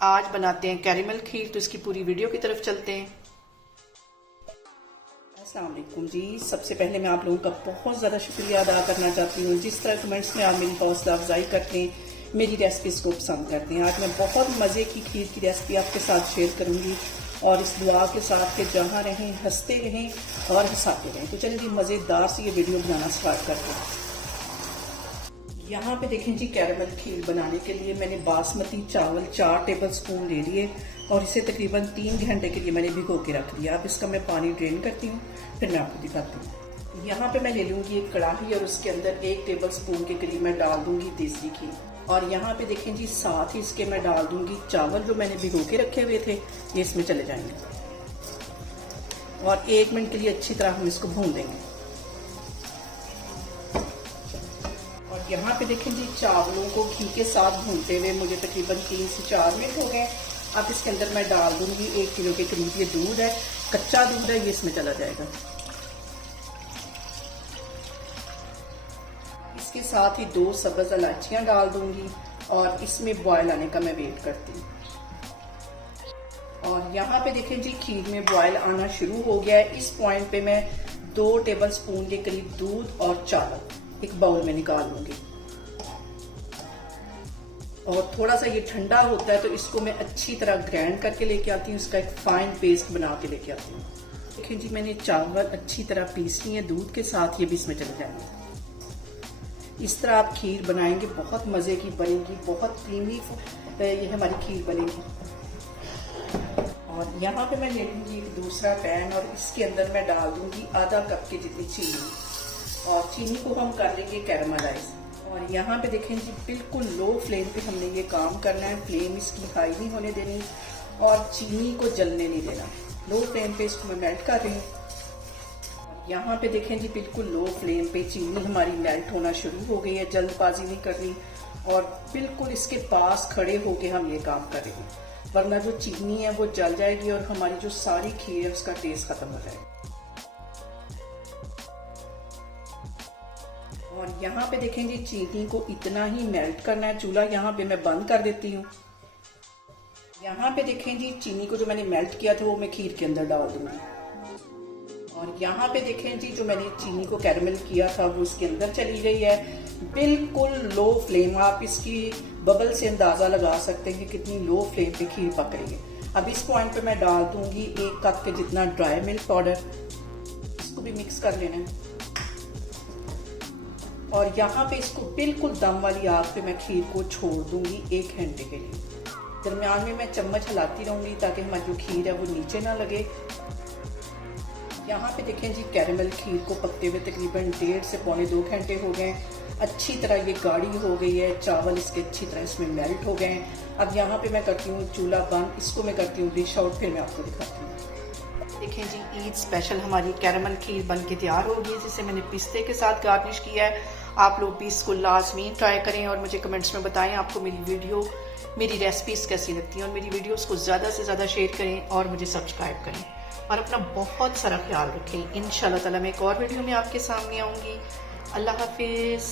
आज बनाते हैं कैरेमल खीर, तो इसकी पूरी वीडियो की तरफ चलते हैं। अस्सलाम वालेकुम जी। सबसे पहले मैं आप लोगों का बहुत ज़्यादा शुक्रिया अदा करना चाहती हूँ जिस तरह कमेंट्स में आप मेरी हौसला अफजाई करते हैं, मेरी रेसिपीज़ को पसंद करते हैं। आज मैं बहुत मज़े की खीर की रेसिपी आपके साथ शेयर करूँगी और इस दुआ के साथ कि जहाँ रहें हंसते रहें और हंसाते रहें। तो चलिए जी मज़ेदार सी ये वीडियो बनाना स्टार्ट करते हैं। यहाँ पे देखें जी, कैरेमल खीर बनाने के लिए मैंने बासमती चावल 4 टेबल स्पून ले लिए और इसे तकरीबन 3 घंटे के लिए मैंने भिगो के रख दिया। अब इसका मैं पानी ड्रेन करती हूँ, फिर मैं आपको दिखाती हूँ। यहाँ पे मैं ले लूँगी एक कढ़ाई और उसके अंदर 1 टेबल स्पून के करीब मैं डाल दूँगी देसी घी। और यहाँ पे देखें जी, साथ ही इसके मैं डाल दूँगी चावल जो मैंने भिगो के रखे हुए थे, ये इसमें चले जाएंगे और 1 मिनट के लिए अच्छी तरह हम इसको भून देंगे। यहाँ पे देखें जी, चावलों को घी के साथ भूनते हुए मुझे तकरीबन 3 से 4 मिनट हो गए। अब इसके अंदर मैं डाल दूंगी 1 किलो के करीब ये दूध है, कच्चा दूध है, ये इसमें चला जाएगा। इसके साथ ही 2 सब्ज इलायचियां डाल दूंगी और इसमें बॉयल आने का मैं वेट करती हूँ। और यहाँ पे देखें जी, खीर में बॉयल आना शुरू हो गया है। इस पॉइंट पे मैं 2 टेबल स्पून के करीब दूध और चावल एक बाउल में निकाल लूंगी और थोड़ा सा ये ठंडा होता है तो इसको मैं अच्छी तरह ग्राइंड करके लेके आती हूँ, इसका एक फाइन पेस्ट बना के लेके आती हूँ। देखिए जी, मैंने चावल अच्छी तरह पीस लिए दूध के साथ, ये भी इसमें चले जाएंगे। इस तरह आप खीर बनाएंगे, बहुत मजे की बनेगी, बहुत क्रीमी ये हमारी खीर बनेगी। और यहाँ पे मैं ले लूंगी एक दूसरा पैन और इसके अंदर मैं डाल दूंगी आधा कप की जितनी चीनी और चीनी को हम कर लेंगे कैरामलाइज। और यहाँ पे देखें जी, बिल्कुल लो फ्लेम पे हमने ये काम करना है, फ्लेम इसकी हाई नहीं होने देनी और चीनी को जलने नहीं देना। लो फ्लेम पे इसको मैं मेल्ट कर रही हूँ। यहाँ पे देखें जी, बिल्कुल लो फ्लेम पे चीनी हमारी मेल्ट होना शुरू हो गई है, जल्दबाजी नहीं करनी और बिल्कुल इसके पास खड़े होके हम ये काम करेंगे, वरना जो चीनी है वो जल जाएगी और हमारी जो सारी खीर है उसका टेस्ट खत्म हो जाएगा। और यहाँ पे देखेंगे चीनी को इतना ही मेल्ट करना है। चूल्हा यहाँ पे मैं बंद कर देती हूँ। यहाँ पे देखें जी, चीनी को जो मैंने मेल्ट किया था वो मैं खीर के अंदर डाल दूंगी। और यहाँ पे देखें जी, जो मैंने चीनी को कैरेमल किया था वो इसके अंदर चली गई है। बिल्कुल लो फ्लेम, आप इसकी बबल से अंदाजा लगा सकते हैं कि कितनी लो फ्लेम पे खीर पक रही है। अब इस पॉइंट पे मैं डाल दूंगी 1 कप के जितना ड्राई मिल्क पाउडर, इसको भी मिक्स कर लेना है। और यहाँ पे इसको बिल्कुल दम वाली आग पे मैं खीर को छोड़ दूंगी 1 घंटे के लिए। दरमियान में मैं चम्मच हिलाती रहूंगी ताकि हमारी जो खीर है वो नीचे ना लगे। यहाँ पे देखें जी, कैरेमल खीर को पकते हुए तकरीबन 1.5 से पौने 2 घंटे हो गए। अच्छी तरह ये गाढ़ी हो गई है, चावल इसके अच्छी तरह इसमें मेल्ट हो गए हैं। अब यहाँ पे मैं करती हूँ चूल्हा बंद, इसको मैं करती हूँ डिश आउट, फिर मैं आपको दिखाती हूँ। देखें जी, ईद स्पेशल हमारी कैरेमल खीर बन के तैयार होगी, जिसे मैंने पिस्ते के साथ गार्निश किया है। आप लोग भी इसको लाजमी ट्राई करें और मुझे कमेंट्स में बताएं आपको मेरी वीडियो, मेरी रेसिपीज़ कैसी लगती हैं। और मेरी वीडियोस को ज़्यादा से ज़्यादा शेयर करें और मुझे सब्सक्राइब करें और अपना बहुत सारा ख्याल रखें। इंशाल्लाह ताला मैं एक और वीडियो में आपके सामने आऊँगी। अल्लाह हाफिज़।